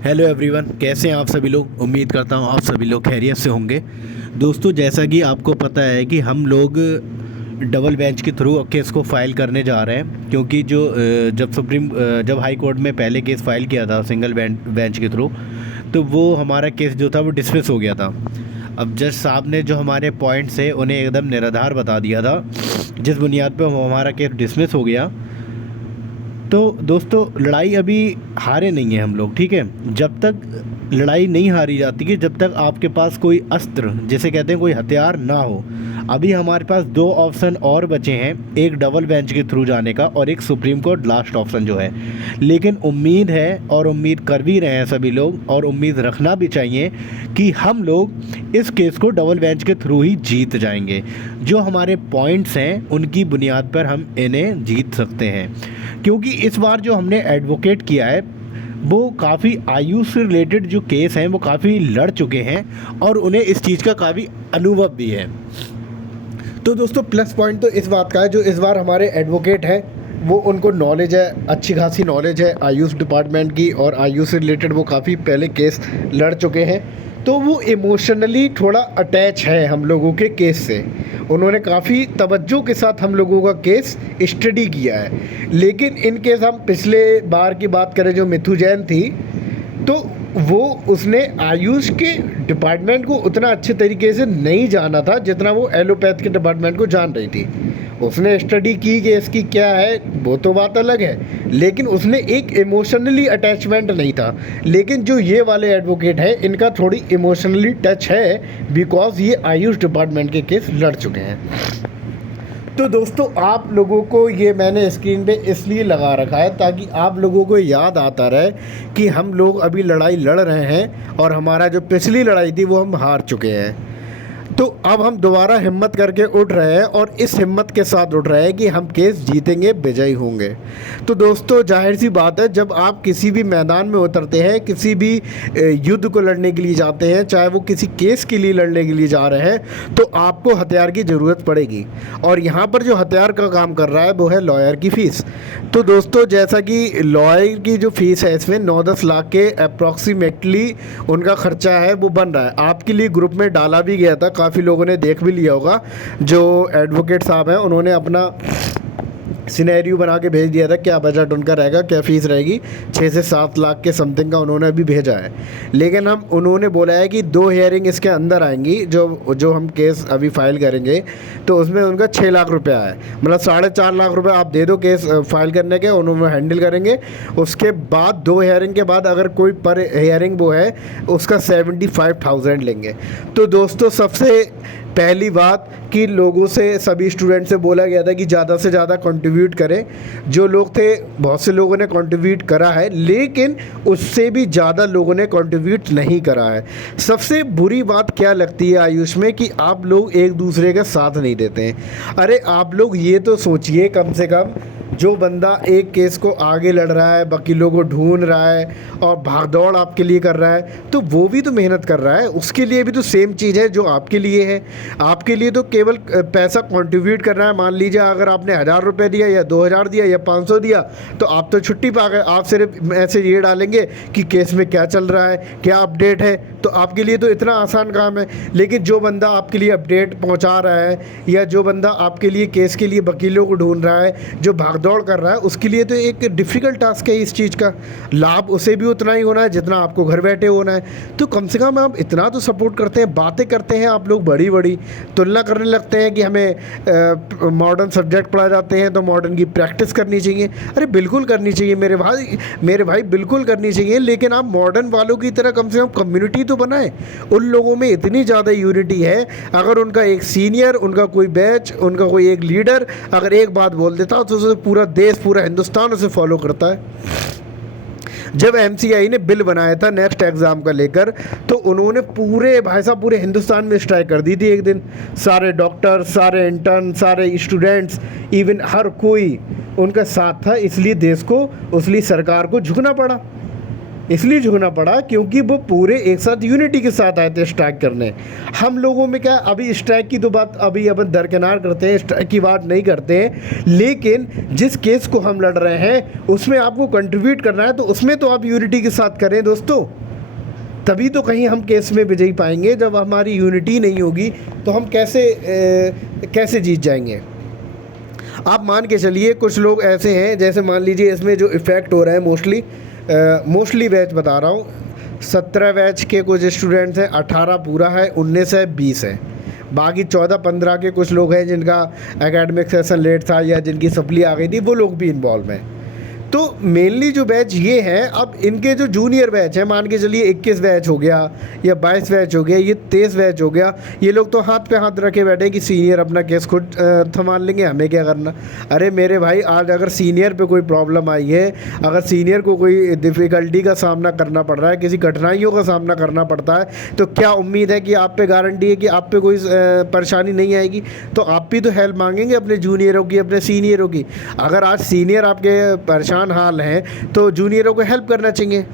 Hello everyone, कैसे हैं आप सभी लोग। उम्मीद करता हूं आप सभी लोग खैरियत से होंगे। दोस्तों, जैसा कि आपको पता है कि हम लोग डबल बेंच के थ्रू केस को फाइल करने जा रहे हैं, क्योंकि जब हाई कोर्ट में पहले केस फाइल किया था सिंगल बेंच के थ्रू, तो वो हमारा केस जो था वो डिसमिस हो गया था। अब जज साहब ने जो हमारे पॉइंट्स है उन्हें एकदम निराधार बता दिया था, जिस बुनियाद पर हमारा केस डिसमिस हो गया। तो दोस्तों, लड़ाई अभी हारे नहीं हैं हम लोग, ठीक है। जब तक लड़ाई नहीं हारी जाती कि जब तक आपके पास कोई अस्त्र, जिसे कहते हैं कोई हथियार ना हो। अभी हमारे पास दो ऑप्शन और बचे हैं, एक डबल बेंच के थ्रू जाने का और एक सुप्रीम कोर्ट लास्ट ऑप्शन जो है। लेकिन उम्मीद है और उम्मीद कर भी रहे हैं सभी लोग, और उम्मीद रखना भी चाहिए कि हम लोग इस केस को डबल बेंच के थ्रू ही जीत जाएंगे। जो हमारे पॉइंट्स हैं उनकी बुनियाद पर हम इन्हें जीत सकते हैं, क्योंकि इस बार जो हमने एडवोकेट किया है वो काफ़ी आयुष से रिलेटेड जो केस हैं वो काफ़ी लड़ चुके हैं और उन्हें इस चीज़ का काफ़ी अनुभव भी है। तो दोस्तों, प्लस पॉइंट तो इस बात का है, जो इस बार हमारे एडवोकेट हैं वो उनको नॉलेज है, अच्छी खासी नॉलेज है आयुष डिपार्टमेंट की, और आयुष से रिलेटेड वो काफ़ी पहले केस लड़ चुके हैं। तो वो इमोशनली थोड़ा अटैच है हम लोगों के केस से। उन्होंने काफ़ी तवज्जो के साथ हम लोगों का केस स्टडी किया है। लेकिन इन केस हम पिछले बार की बात करें, जो मिथु जैन थी, तो वो उसने आयुष के डिपार्टमेंट को उतना अच्छे तरीके से नहीं जाना था जितना वो एलोपैथ के डिपार्टमेंट को जान रही थी। उसने स्टडी की कि इसकी क्या है, वो तो बात अलग है, लेकिन उसने एक इमोशनली अटैचमेंट नहीं था। लेकिन जो ये वाले एडवोकेट हैं इनका थोड़ी इमोशनली टच है, बिकॉज ये आयुष डिपार्टमेंट के केस लड़ चुके हैं। तो दोस्तों, आप लोगों को ये मैंने स्क्रीन पे इसलिए लगा रखा है ताकि आप लोगों को याद आता रहे कि हम लोग अभी लड़ाई लड़ रहे हैं और हमारा जो पिछली लड़ाई थी वो हम हार चुके हैं। तो अब हम दोबारा हिम्मत करके उठ रहे हैं और इस हिम्मत के साथ उठ रहे हैं कि हम केस जीतेंगे, विजयी होंगे। तो दोस्तों, जाहिर सी बात है, जब आप किसी भी मैदान में उतरते हैं, किसी भी युद्ध को लड़ने के लिए जाते हैं, चाहे वो किसी केस के लिए लड़ने के लिए जा रहे हैं, तो आपको हथियार की ज़रूरत पड़ेगी। और यहाँ पर जो हथियार का काम कर रहा है वो है लॉयर की फ़ीस। तो दोस्तों, जैसा कि लॉयर की जो फ़ीस है इसमें 9-10 लाख के अप्रॉक्सीमेटली उनका ख़र्चा है वो बन रहा है। आपके लिए ग्रुप में डाला भी गया था, काफ़ी लोगों ने देख भी लिया होगा। जो एडवोकेट साहब हैं उन्होंने अपना सिनेरियो बना के भेज दिया था, क्या बजट उनका रहेगा, क्या फ़ीस रहेगी। 6 से 7 लाख के समथिंग का उन्होंने अभी भेजा है। लेकिन उन्होंने बोला है कि 2 हियरिंग इसके अंदर आएंगी, जो हम केस अभी फाइल करेंगे, तो उसमें उनका 6 लाख रुपया है। मतलब 4.5 लाख रुपये आप दे दो केस फाइल करने के, उन्होंने हैंडल करेंगे। उसके बाद 2 हियरिंग के बाद अगर कोई पर हियरिंग वो है उसका 75,000 लेंगे। तो दोस्तों, सबसे पहली बात कि लोगों से, सभी स्टूडेंट से बोला गया था कि ज़्यादा से ज़्यादा कंट्रीब्यूट करें। जो लोग थे, बहुत से लोगों ने कंट्रीब्यूट करा है, लेकिन उससे भी ज़्यादा लोगों ने कंट्रीब्यूट नहीं करा है। सबसे बुरी बात क्या लगती है आयुष में कि आप लोग एक दूसरे का साथ नहीं देते हैं। अरे आप लोग ये तो सोचिए, कम से कम जो बंदा एक केस को आगे लड़ रहा है, वकीलों को ढूंढ रहा है और भागदौड़ आपके लिए कर रहा है, तो वो भी तो मेहनत कर रहा है। उसके लिए भी तो सेम चीज़ है जो आपके लिए है। आपके लिए तो केवल पैसा कंट्रीब्यूट कर रहा है। मान लीजिए अगर आपने 1000 रुपये दिया या 2000 दिया या 500 दिया, तो आप तो छुट्टी पा गए। आप सिर्फ मैसेज ये डालेंगे कि केस में क्या चल रहा है, क्या अपडेट है, तो आपके लिए तो इतना आसान काम है। लेकिन जो बंदा आपके लिए अपडेट पहुँचा रहा है, या जो बंदा आपके लिए केस के लिए वकीलों को ढूंढ रहा है, जो भागदौड़ कर रहा है, उसके लिए तो एक डिफ़िकल्ट टास्क है। इस चीज़ का लाभ उसे भी उतना ही होना है जितना आपको घर बैठे होना है। तो कम से कम आप इतना तो सपोर्ट करते हैं। बातें करते हैं आप लोग बड़ी बड़ी, तुलना करने लगते हैं कि हमें मॉडर्न सब्जेक्ट पढ़ा जाते हैं तो मॉडर्न की प्रैक्टिस करनी चाहिए। अरे बिल्कुल करनी चाहिए मेरे भाई बिल्कुल करनी चाहिए। लेकिन आप मॉडर्न वालों की तरह कम से कम कम्युनिटी तो बनाएं। उन लोगों में इतनी ज़्यादा यूनिटी है, अगर उनका एक सीनियर, उनका कोई बैच, उनका कोई एक लीडर अगर एक बात बोल देता तो उसे पूरा देश, पूरा हिंदुस्तान उसे फॉलो करता है। जब MCI ने बिल बनाया था नेक्स्ट एग्ज़ाम का लेकर, तो उन्होंने पूरे हिंदुस्तान में स्ट्राइक कर दी थी एक दिन। सारे डॉक्टर, सारे इंटर्न, सारे स्टूडेंट्स, इवन हर कोई उनका साथ था। इसलिए देश को, इसलिए सरकार को झुकना पड़ा। इसलिए झुकना पड़ा क्योंकि वो पूरे एक साथ यूनिटी के साथ आए थे स्ट्राइक करने। हम लोगों में क्या, अभी स्ट्राइक की तो बात अभी अपन दरकिनार करते हैं, स्ट्राइक की बात नहीं करते हैं, लेकिन जिस केस को हम लड़ रहे हैं उसमें आपको कंट्रीब्यूट करना है, तो उसमें तो आप यूनिटी के साथ करें दोस्तों, तभी तो कहीं हम केस में विजयी पाएंगे। जब हमारी यूनिटी नहीं होगी तो हम कैसे जीत जाएंगे। आप मान के चलिए कुछ लोग ऐसे हैं, जैसे मान लीजिए इसमें जो इफ़ेक्ट हो रहा है मोस्टली बैच बता रहा हूँ, 17 बैच के कुछ स्टूडेंट्स हैं, 18 पूरा है, 19 है, 20 है, बाकी 14-15 के कुछ लोग हैं जिनका एकेडमिक सेशन लेट था या जिनकी सप्ली आ गई थी, वो लोग भी इन्वॉल्व हैं। तो मेनली जो बैच ये है, अब इनके जो जूनियर बैच है, मान के चलिए 21 बैच हो गया या 22 बैच हो गया, ये 23 बैच हो गया, ये लोग तो हाथ पे हाथ रखे बैठे कि सीनियर अपना केस खुद संभाल लेंगे, हमें क्या करना। अरे मेरे भाई, आज अगर सीनियर पे कोई प्रॉब्लम आई है, अगर सीनियर को कोई डिफ़िकल्टी का सामना करना पड़ रहा है, किसी कठिनाइयों का सामना करना पड़ता है, तो क्या उम्मीद है कि आप पे गारंटी है कि आप पे कोई परेशानी नहीं आएगी। तो आप भी तो हेल्प मांगेंगे अपने जूनियरों की, अपने सीनियरों की। अगर आज सीनियर आपके परेशान हाल हैं तो जूनियरों को हेल्प करना चाहिए,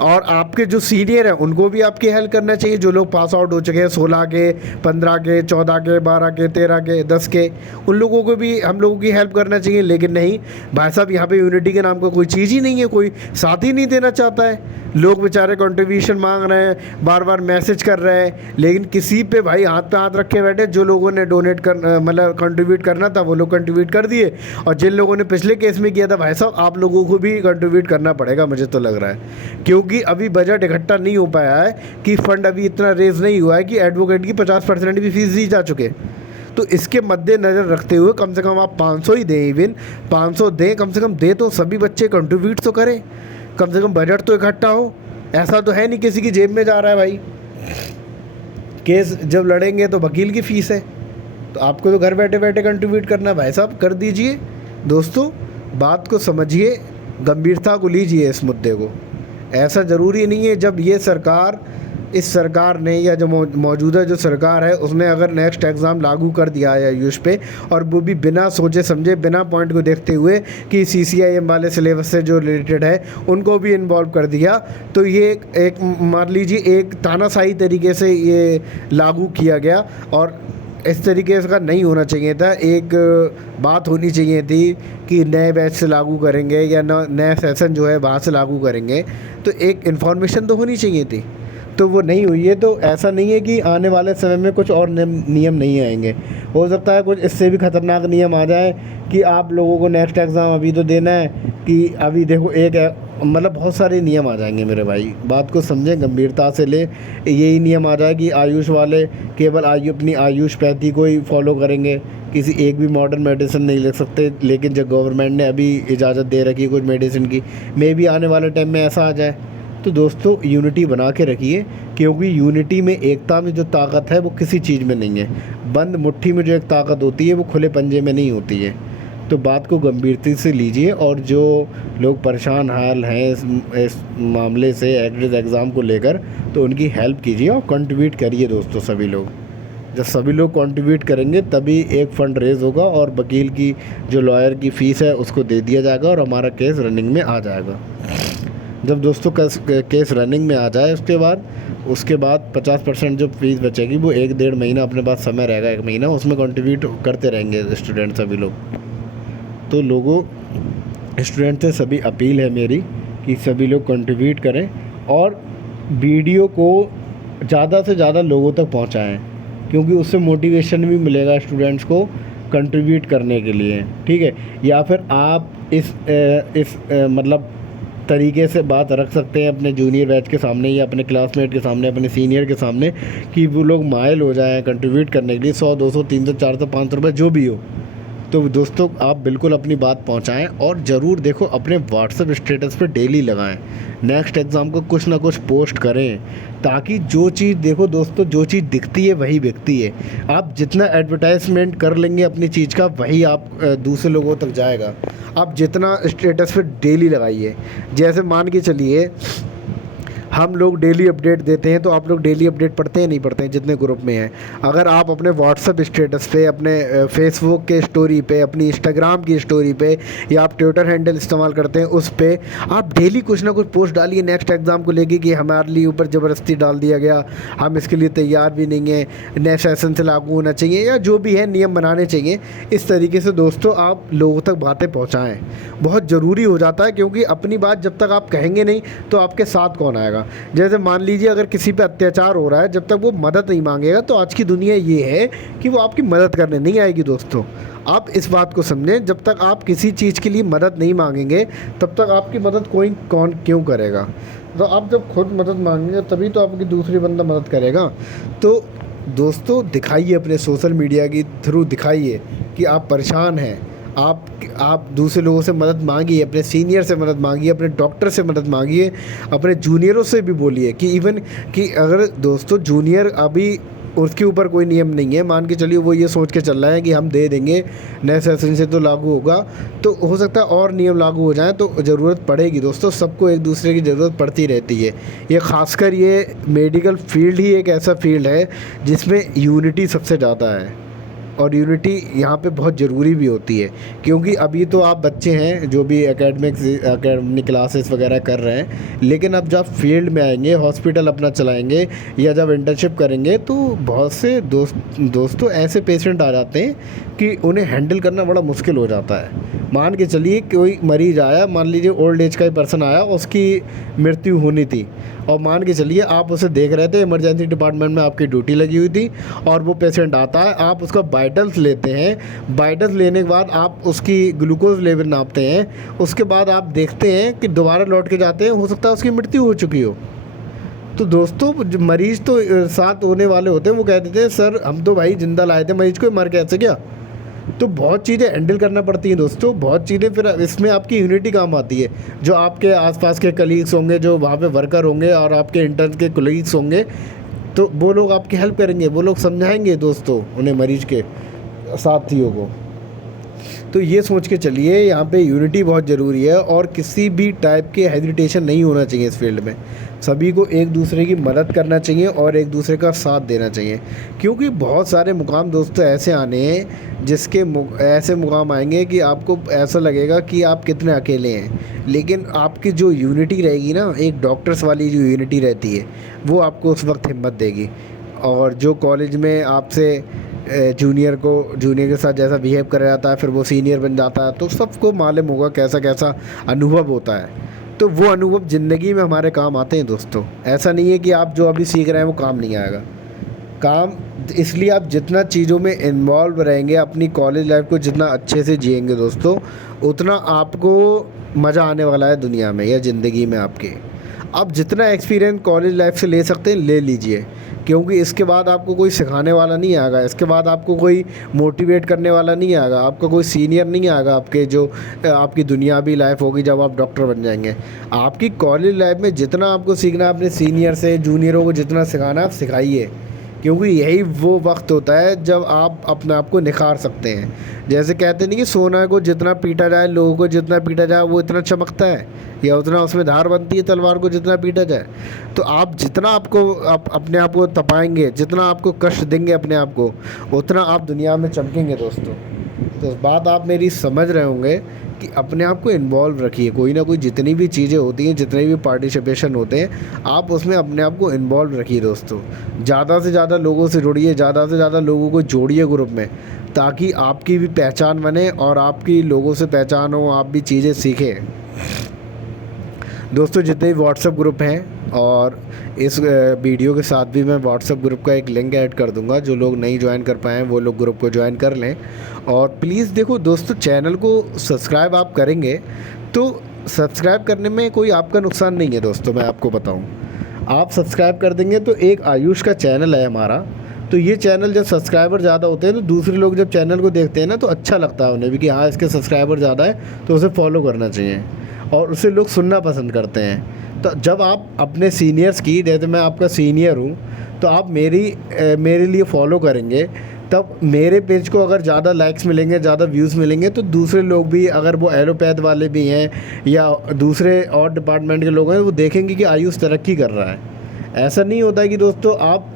और आपके जो सीनियर हैं उनको भी आपकी हेल्प करना चाहिए। जो लोग पास आउट हो चुके हैं 16 के, 15 के, 14 के, 12 के, 13 के, 10 के, उन लोगों को भी हम लोगों की हेल्प करना चाहिए। लेकिन नहीं भाई साहब, यहाँ पे यूनिटी के नाम का कोई चीज़ ही नहीं है, कोई साथ ही नहीं देना चाहता है। लोग बेचारे कंट्रीब्यूशन मांग रहे हैं, बार बार मैसेज कर रहे हैं, लेकिन किसी पे भाई हाथ पे हाथ रखे बैठे। जो लोगों ने डोनेट कर मतलब कंट्रीब्यूट करना था वो लोग कंट्रीब्यूट कर दिए, और जिन लोगों ने पिछले केस में किया था, भाई साहब आप लोगों को भी कंट्रीब्यूट करना पड़ेगा, मुझे तो लग रहा है, क्योंकि अभी बजट इकट्ठा नहीं हो पाया है कि फ़ंड अभी इतना रेज़ नहीं हुआ है कि एडवोकेट की 50% भी फीस दी जा चुके। तो इसके मद्देनज़र रखते हुए कम से कम आप 500 ही दें, इवन 500 दें, कम से कम दे, तो सभी बच्चे कंट्रीब्यूट तो करें, कम से कम बजट तो इकट्ठा हो। ऐसा तो है नहीं किसी की जेब में जा रहा है भाई। केस जब लड़ेंगे तो वकील की फ़ीस है, तो आपको तो घर बैठे बैठे कंट्रीब्यूट करना है, भाई साहब कर दीजिए। दोस्तों बात को समझिए, गंभीरता को लीजिए इस मुद्दे को। ऐसा ज़रूरी नहीं है जब ये सरकार, इस सरकार ने या जो मौजूदा जो सरकार है उसने अगर नेक्स्ट एग्ज़ाम लागू कर दिया है आयुष पे, और वो भी बिना सोचे समझे, बिना पॉइंट को देखते हुए कि CCIM वाले सिलेबस से जो रिलेटेड है उनको भी इन्वॉल्व कर दिया, तो ये एक मान लीजिए एक तानाशाही तरीके से ये लागू किया गया, और इस तरीके का नहीं होना चाहिए था। एक बात होनी चाहिए थी कि नए बैच से लागू करेंगे या नया सेशन जो है वहाँ से लागू करेंगे, तो एक इन्फॉर्मेशन तो होनी चाहिए थी, तो वो नहीं हुई है। तो ऐसा नहीं है कि आने वाले समय में कुछ और नियम नहीं आएंगे, हो सकता है कुछ इससे भी ख़तरनाक नियम आ जाए कि आप लोगों को नेक्स्ट एग्ज़ाम अभी तो देना है कि अभी देखो एक मतलब बहुत सारे नियम आ जाएंगे मेरे भाई। बात को समझें, गंभीरता से ले। यही नियम आ जाए कि आयुष वाले केवल अपनी आयुष पैथी को ही फॉलो करेंगे, किसी एक भी मॉडर्न मेडिसिन नहीं ले सकते। लेकिन जब गवर्नमेंट ने अभी इजाज़त दे रखी है कुछ मेडिसिन की, मे भी आने वाले टाइम में ऐसा आ जाए। तो दोस्तों यूनिटी बना के रखिए, क्योंकि यूनिटी में, एकता में जो ताकत है वो किसी चीज़ में नहीं है। बंद मुट्ठी में जो एक ताकत होती है वो खुले पंजे में नहीं होती है। तो बात को गंभीरता से लीजिए, और जो लोग परेशान हाल हैं इस मामले से एग्जिट एग्ज़ाम को लेकर, तो उनकी हेल्प कीजिए और कंट्रीब्यूट करिए दोस्तों सभी लोग। जब सभी लोग कंट्रीब्यूट करेंगे तभी एक फ़ंड रेज़ होगा, और वकील की जो लॉयर की फ़ीस है उसको दे दिया जाएगा, और हमारा केस रनिंग में आ जाएगा। जब दोस्तों केस रनिंग में आ जाए उसके बाद 50% जो फीस बचेगी वो 1-1.5 महीना अपने पास समय रहेगा, 1 महीना, उसमें कंट्रीब्यूट करते रहेंगे स्टूडेंट सभी लोग। तो लोगों, स्टूडेंट से सभी अपील है मेरी कि सभी लोग कंट्रीब्यूट करें, और वीडियो को ज़्यादा से ज़्यादा लोगों तक पहुंचाएं, क्योंकि उससे मोटिवेशन भी मिलेगा स्टूडेंट्स को कंट्रीब्यूट करने के लिए, ठीक है। या फिर आप इस मतलब तरीके से बात रख सकते हैं अपने जूनियर बैच के सामने या अपने क्लासमेट के सामने, अपने सीनियर के सामने, कि वो लोग माइल हो जाएं कंट्रीब्यूट करने के लिए 100, 200, 300, 400, 500 रुपये जो भी हो। तो दोस्तों आप बिल्कुल अपनी बात पहुंचाएं, और ज़रूर देखो अपने व्हाट्सएप स्टेटस पे डेली लगाएं, नेक्स्ट एग्ज़ाम को कुछ ना कुछ पोस्ट करें, ताकि जो चीज़, देखो दोस्तों, जो चीज़ दिखती है वही बिकती है। आप जितना एडवर्टाइजमेंट कर लेंगे अपनी चीज़ का, वही आप दूसरे लोगों तक जाएगा। आप जितना स्टेटस पे डेली लगाइए, जैसे मान के चलिए हम लोग डेली अपडेट देते हैं, तो आप लोग डेली अपडेट पढ़ते हैं नहीं पढ़ते हैं जितने ग्रुप में हैं? अगर आप अपने व्हाट्सअप स्टेटस पे, अपने फेसबुक के स्टोरी पे, अपनी इंस्टाग्राम की स्टोरी पे, या आप ट्विटर हैंडल इस्तेमाल करते हैं उस पे आप डेली कुछ ना कुछ पोस्ट डालिए नेक्स्ट एग्ज़ाम को लेके कि हमारे लिए ऊपर ज़बरदस्ती डाल दिया गया, हम इसके लिए तैयार भी नहीं हैं, नेक्स्ट सेशन से लागू होना चाहिए, या जो भी है नियम बनाने चाहिए। इस तरीके से दोस्तों आप लोगों तक बातें पहुँचाएँ, बहुत ज़रूरी हो जाता है, क्योंकि अपनी बात जब तक आप कहेंगे नहीं तो आपके साथ कौन आएगा। जैसे मान लीजिए अगर किसी पे अत्याचार हो रहा है, जब तक वो मदद नहीं मांगेगा तो आज की दुनिया ये है कि वो आपकी मदद करने नहीं आएगी। दोस्तों आप इस बात को समझें, जब तक आप किसी चीज़ के लिए मदद नहीं मांगेंगे तब तक आपकी मदद कोई कौन क्यों करेगा। तो आप जब खुद मदद मांगेंगे तभी तो आपकी दूसरी बंदा मदद करेगा। तो दोस्तों दिखाइए, अपने सोशल मीडिया के थ्रू दिखाइए कि आप परेशान हैं, आप दूसरे लोगों से मदद मांगिए, अपने सीनियर से मदद मांगिए, अपने डॉक्टर से मदद मांगिए, अपने जूनियरों से भी बोलिए कि इवन कि अगर दोस्तों जूनियर अभी उसके ऊपर कोई नियम नहीं है, मान के चलिए वो ये सोच के चल रहा है कि हम दे देंगे नए सेशन से तो लागू होगा, तो हो सकता है और नियम लागू हो जाएं, तो ज़रूरत पड़ेगी। दोस्तों सबको एक दूसरे की ज़रूरत पड़ती रहती है। ये ख़ासकर ये मेडिकल फील्ड ही एक ऐसा फील्ड है जिसमें यूनिटी सबसे ज़्यादा है, और यूनिटी यहाँ पे बहुत ज़रूरी भी होती है, क्योंकि अभी तो आप बच्चे हैं जो भी एकेडमिक क्लासेस वगैरह कर रहे हैं, लेकिन अब जब फील्ड में आएंगे, हॉस्पिटल अपना चलाएंगे या जब इंटर्नशिप करेंगे, तो बहुत से दोस्तों ऐसे पेशेंट आ जाते हैं कि उन्हें हैंडल करना बड़ा मुश्किल हो जाता है। मान के चलिए कोई मरीज़ आया, मान लीजिए ओल्ड एज का ही पर्सन आया, उसकी मृत्यु होनी थी, और मान के चलिए आप उसे देख रहे थे, इमरजेंसी डिपार्टमेंट में आपकी ड्यूटी लगी हुई थी, और वो पेशेंट आता है, आप उसका वाइटल्स लेते हैं, वाइटल्स लेने के बाद आप उसकी ग्लूकोज लेवल नापते हैं, उसके बाद आप देखते हैं कि दोबारा लौट के जाते हैं, हो सकता है उसकी मृत्यु हो चुकी हो। तो दोस्तों मरीज़ तो साथ होने वाले होते हैं, वो कह देते हैं सर हम तो भाई जिंदा लाए थे मरीज़ को, मर कैसे गया। तो बहुत चीज़ें हैंडल करना पड़ती हैं दोस्तों, बहुत चीज़ें, फिर इसमें आपकी यूनिटी काम आती है। जो आपके आसपास के कलीग्स होंगे, जो वहाँ पे वर्कर होंगे, और आपके इंटर्न के कलीग्स होंगे, तो वो लोग आपकी हेल्प करेंगे, वो लोग समझाएंगे दोस्तों उन्हें, मरीज़ के साथियों को। तो ये सोच के चलिए, यहाँ पे यूनिटी बहुत ज़रूरी है, और किसी भी टाइप के हेजिटेशन नहीं होना चाहिए इस फील्ड में। सभी को एक दूसरे की मदद करना चाहिए और एक दूसरे का साथ देना चाहिए, क्योंकि बहुत सारे मुकाम दोस्तों ऐसे आने हैं जिसके ऐसे मुकाम आएंगे कि आपको ऐसा लगेगा कि आप कितने अकेले हैं, लेकिन आपकी जो यूनिटी रहेगी ना, एक डॉक्टर्स वाली जो यूनिटी रहती है, वो आपको उस वक्त हिम्मत देगी। और जो कॉलेज में आपसे जूनियर के साथ जैसा बिहेव करा जाता है, फिर वो सीनियर बन जाता है, तो सबको मालूम होगा कैसा कैसा अनुभव होता है। तो वो अनुभव ज़िंदगी में हमारे काम आते हैं दोस्तों। ऐसा नहीं है कि आप जो अभी सीख रहे हैं वो काम नहीं आएगा, काम इसलिए आप जितना चीज़ों में इन्वॉल्व रहेंगे, अपनी कॉलेज लाइफ को जितना अच्छे से जिएंगे दोस्तों, उतना आपको मज़ा आने वाला है दुनिया में या ज़िंदगी में आपके। आप जितना एक्सपीरियंस कॉलेज लाइफ से ले सकते हैं ले लीजिए, क्योंकि इसके बाद आपको कोई सिखाने वाला नहीं आएगा, इसके बाद आपको कोई मोटिवेट करने वाला नहीं आएगा, आपका कोई सीनियर नहीं आएगा आपके, जो आपकी दुनियावी लाइफ होगी जब आप डॉक्टर बन जाएंगे। आपकी कॉलेज लाइफ में जितना आपको सीखना है अपने सीनियर से, जूनियरों को जितना सिखाना आप सिखाइए, क्योंकि यही वो वक्त होता है जब आप अपने आप को निखार सकते हैं। जैसे कहते नहीं कि सोना को जितना पीटा जाए, लोगों को जितना पीटा जाए वो इतना चमकता है, या उतना उसमें धार बनती है तलवार को जितना पीटा जाए। तो आप जितना अपने आप को तपाएंगे, जितना आपको कष्ट देंगे अपने आप को, उतना आप दुनिया में चमकेंगे दोस्तों। तो बात आप मेरी समझ रहे होंगे कि अपने आप को इन्वॉल्व रखिए, कोई ना कोई जितनी भी चीज़ें होती हैं, जितने भी पार्टिसिपेशन होते हैं, आप उसमें अपने आप को इन्वॉल्व रखिए दोस्तों। ज़्यादा से ज़्यादा लोगों से जुड़िए, ज़्यादा से ज़्यादा लोगों को जोड़िए ग्रुप में, ताकि आपकी भी पहचान बने और आपकी लोगों से पहचान हो, आप भी चीज़ें सीखें। दोस्तों जितने भी व्हाट्सएप ग्रुप हैं, और इस वीडियो के साथ भी मैं व्हाट्सएप ग्रुप का एक लिंक ऐड कर दूंगा, जो लोग नहीं ज्वाइन कर पाए हैं वो लोग ग्रुप को ज्वाइन कर लें। और प्लीज़ देखो दोस्तों, चैनल को सब्सक्राइब आप करेंगे तो सब्सक्राइब करने में कोई आपका नुकसान नहीं है दोस्तों। मैं आपको बताऊं, आप सब्सक्राइब कर देंगे तो एक आयुष का चैनल है हमारा, तो ये चैनल जब सब्सक्राइबर ज़्यादा होते हैं तो दूसरे लोग जब चैनल को देखते हैं ना, तो अच्छा लगता है उन्हें भी कि हाँ इसके सब्सक्राइबर ज़्यादा है, तो उसे फॉलो करना चाहिए, और उसे लोग सुनना पसंद करते हैं। तो जब आप अपने सीनियर्स की, जैसे मैं आपका सीनियर हूँ, तो आप मेरे लिए फॉलो करेंगे, तब मेरे पेज को अगर ज़्यादा लाइक्स मिलेंगे, ज़्यादा व्यूज़ मिलेंगे, तो दूसरे लोग भी, अगर वो एलोपैथ वाले भी हैं या दूसरे और डिपार्टमेंट के लोग हैं, वो देखेंगे कि आयुष तरक्की कर रहा है। ऐसा नहीं होता है कि दोस्तों आप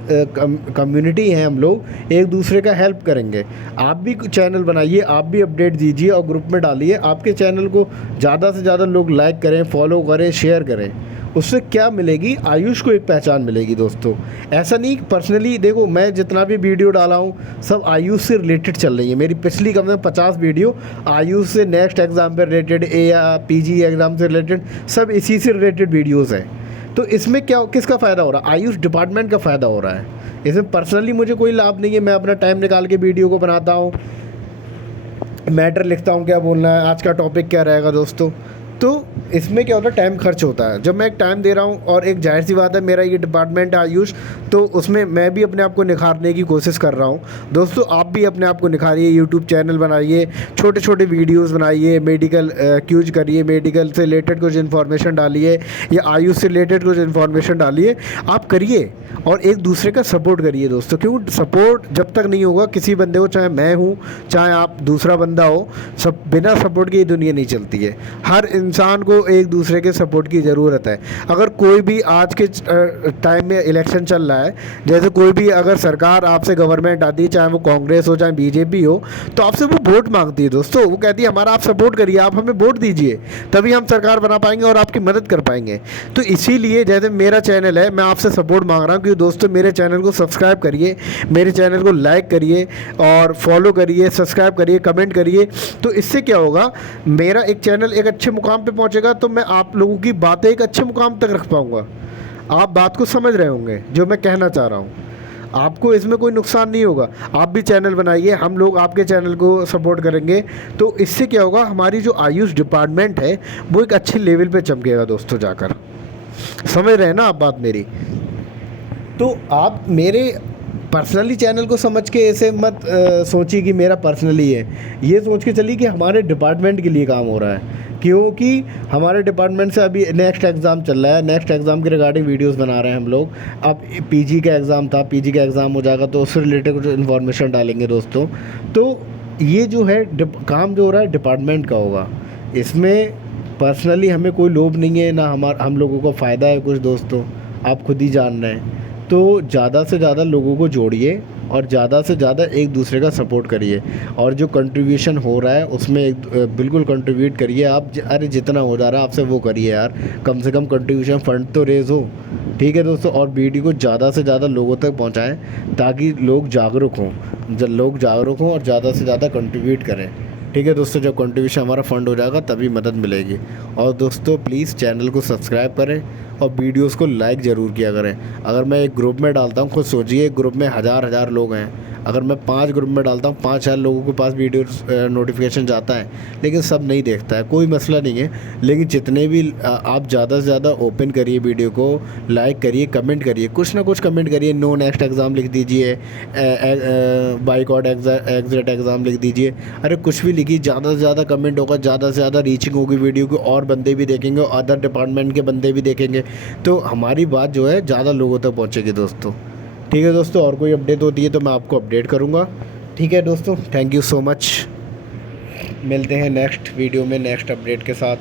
कम्युनिटी हैं, हम लोग एक दूसरे का हेल्प करेंगे। आप भी चैनल बनाइए, आप भी अपडेट दीजिए और ग्रुप में डालिए। आपके चैनल को ज़्यादा से ज़्यादा लोग लाइक करें, फॉलो करें, शेयर करें। उससे क्या मिलेगी? आयुष को एक पहचान मिलेगी दोस्तों। ऐसा नहीं, पर्सनली देखो, मैं जितना भी वीडियो डाला हूँ सब आयुष से रिलेटेड चल रही है। मेरी पिछली कम से कम 50 वीडियो आयुष से, नेक्स्ट एग्ज़ाम पे रिलेटेड, या पीजी एग्ज़ाम से रिलेटेड, सब इसी से रिलेटेड वीडियोज़ हैं। तो इसमें क्या, किसका फ़ायदा हो रहा है? आयुष डिपार्टमेंट का फ़ायदा हो रहा है। इसमें पर्सनली मुझे कोई लाभ नहीं है। मैं अपना टाइम निकाल के वीडियो को बनाता हूँ, मैटर लिखता हूँ, क्या बोलना है, आज का टॉपिक क्या रहेगा दोस्तों। तो इसमें क्या होता है, टाइम खर्च होता है। जब मैं एक टाइम दे रहा हूँ, और एक जाहिर सी बात है, मेरा ये डिपार्टमेंट है आयुष, तो उसमें मैं भी अपने आप को निखारने की कोशिश कर रहा हूँ। दोस्तों आप भी अपने आप को निखारिए, यूट्यूब चैनल बनाइए, छोटे छोटे वीडियोस बनाइए, मेडिकल क्यूज करिए, मेडिकल से रिलेटेड कुछ इन्फॉर्मेशन डालिए, या आयुष से रिलेटेड कुछ इन्फॉर्मेशन डालिए। आप करिए और एक दूसरे का सपोर्ट करिए दोस्तों, क्योंकि सपोर्ट जब तक नहीं होगा किसी बंदे को, चाहे मैं हूँ चाहे आप दूसरा बंदा हो, सब बिना सपोर्ट के ये दुनिया नहीं चलती है। हर इंसान को एक दूसरे के सपोर्ट की ज़रूरत है। अगर कोई भी आज के टाइम में इलेक्शन चल रहा है, जैसे कोई भी अगर सरकार आपसे गवर्नमेंट आती है, चाहे वो कांग्रेस हो चाहे बीजेपी हो, तो आपसे वो वोट मांगती है दोस्तों। वो कहती है हमारा आप सपोर्ट करिए, आप हमें वोट दीजिए, तभी हम सरकार बना पाएंगे और आपकी मदद कर पाएंगे। तो इसीलिए जैसे मेरा चैनल है, मैं आपसे सपोर्ट मांग रहा हूँ कि दोस्तों मेरे चैनल को सब्सक्राइब करिए, मेरे चैनल को लाइक करिए और फॉलो करिए, सब्सक्राइब करिए, कमेंट करिए। तो इससे क्या होगा, मेरा एक चैनल एक अच्छे मुकाम पे पहुंचेगा, तो मैं आप लोगों की बातें एक अच्छे मुकाम तक रख पाऊंगा। आप बात को समझ रहे होंगे जो मैं कहना चाह रहा हूँ। आपको इसमें कोई नुकसान नहीं होगा। आप भी चैनल बनाइए, हम लोग आपके चैनल को सपोर्ट करेंगे। तो इससे क्या होगा, हमारी जो आयुष डिपार्टमेंट है वो एक अच्छे लेवल पे चमकेगा दोस्तों जाकर। समझ रहे हैं ना आप बात मेरी? तो आप मेरे पर्सनली चैनल को समझ के ऐसे मत सोचिए कि मेरा पर्सनली है। ये सोच के चलिए कि हमारे डिपार्टमेंट के लिए काम हो रहा है, क्योंकि हमारे डिपार्टमेंट से अभी नेक्स्ट एग्ज़ाम चल रहा है। नेक्स्ट एग्ज़ाम के रिगार्डिंग वीडियोस बना रहे हैं हम लोग। अब पीजी का एग्ज़ाम था, पीजी का एग्ज़ाम हो जाएगा तो उससे रिलेटेड कुछ इन्फॉर्मेशन डालेंगे दोस्तों। तो ये जो है काम जो हो रहा है डिपार्टमेंट का होगा। इसमें पर्सनली हमें कोई लोभ नहीं है, ना हम लोगों को फ़ायदा है कुछ दोस्तों, आप खुद ही जान रहे हैं। तो ज़्यादा से ज़्यादा लोगों को जोड़िए और ज़्यादा से ज़्यादा एक दूसरे का सपोर्ट करिए, और जो कंट्रीब्यूशन हो रहा है उसमें बिल्कुल कंट्रीब्यूट करिए आप। अरे जितना हो जा रहा है आपसे वो करिए यार, कम से कम कंट्रीब्यूशन फंड तो रेज़ हो। ठीक है दोस्तों, और वीडियो को ज़्यादा से ज़्यादा लोगों तक पहुंचाएं ताकि लोग जागरूक हों, जब लोग जागरूक हों और ज़्यादा से ज़्यादा कंट्रीब्यूट करें। ठीक है दोस्तों, जब कंट्रीब्यूशन हमारा फंड हो जाएगा तभी मदद मिलेगी। और दोस्तों प्लीज़ चैनल को सब्सक्राइब करें और वीडियोस को लाइक ज़रूर किया करें। अगर मैं एक ग्रुप में डालता हूँ, खुद सोचिए एक ग्रुप में हज़ार लोग हैं, अगर मैं 5 ग्रुप में डालता हूँ, 5,000 लोगों के पास वीडियो नोटिफिकेशन जाता है, लेकिन सब नहीं देखता है, कोई मसला नहीं है। लेकिन जितने भी आप ज़्यादा से ज़्यादा ओपन करिए वीडियो को, लाइक करिए, कमेंट करिए, कुछ ना कुछ कमेंट करिए। नो नेक्स्ट एग्ज़ाम लिख दीजिए, बाइकआउट एग्जिट एग्ज़ाम लिख दीजिए। अरे कुछ भी लिखिए, ज़्यादा से ज़्यादा कमेंट होगा, ज़्यादा से ज़्यादा रीचिंग होगी वीडियो की, और बंदे भी देखेंगे, और अदर डिपार्टमेंट के बंदे भी देखेंगे, तो हमारी बात जो है ज़्यादा लोगों तक पहुँचेगी दोस्तों। ठीक है दोस्तों, और कोई अपडेट होती है तो मैं आपको अपडेट करूँगा। ठीक है दोस्तों, थैंक यू सो मच। मिलते हैं नेक्स्ट वीडियो में नेक्स्ट अपडेट के साथ।